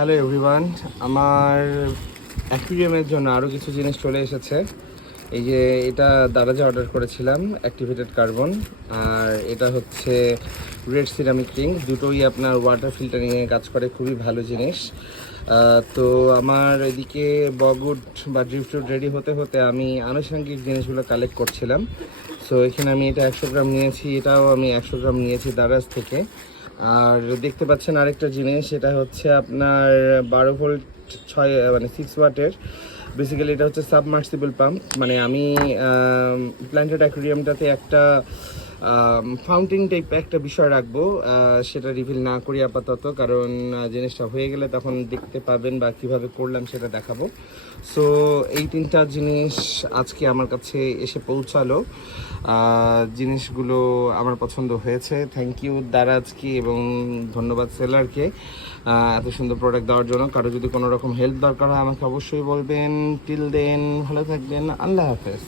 Hello everyone আমার অ্যাকুরিয়ামের জন্য আরও কিছু জিনিস চলে এসেছে। এই যে এটা দারাজে অর্ডার করেছিলাম অ্যাক্টিভেটেড কার্বন আর এটা হচ্ছে রেড সিরামিক রিং দুটোই আপনার ওয়াটার ফিল্টারিংয়ে কাজ করে, খুবই ভালো জিনিস। তো আমার এদিকে বগুড বা ড্রিফটুড রেডি হতে হতে আমি আনুষঙ্গিক জিনিসগুলো কালেক্ট করছিলাম। সো এখানে আমি এটা একশো গ্রাম নিয়েছি, এটাও আমি একশো গ্রাম নিয়েছি দারাজ থেকে। আর দেখতে পাচ্ছেন আরেকটা জিনিস, সেটা হচ্ছে আপনার বারো ভোল্ট ছয় মানে সিক্স ওয়াটের। বেসিক্যালি এটা হচ্ছে সাবমার্সিবল পাম্প মানে আমি প্ল্যান্টেড অ্যাকুরিয়ামটাতে একটা ফাউন্টেন টাইপ একটা বিষয় রাখব। সেটা রিভিল না করি আপাতত, কারণ জিনিসটা হয়ে গেলে তখন দেখতে পাবেন বা কীভাবে করলাম সেটা দেখাবো। সো এই তিনটা জিনিস আজকে আমার কাছে এসে পৌঁছালো। জিনিসগুলো আমার পছন্দ হয়েছে। থ্যাংক ইউ দারাজকে, এবং ধন্যবাদ সেলারকে এত সুন্দর প্রোডাক্ট দেওয়ার জন্য। কারও যদি কোনো রকম হেল্প দরকার হয়, আমাকে অবশ্যই বলবেন। টিল দেন ভালো থাকবেন। আল্লাহ হাফেজ।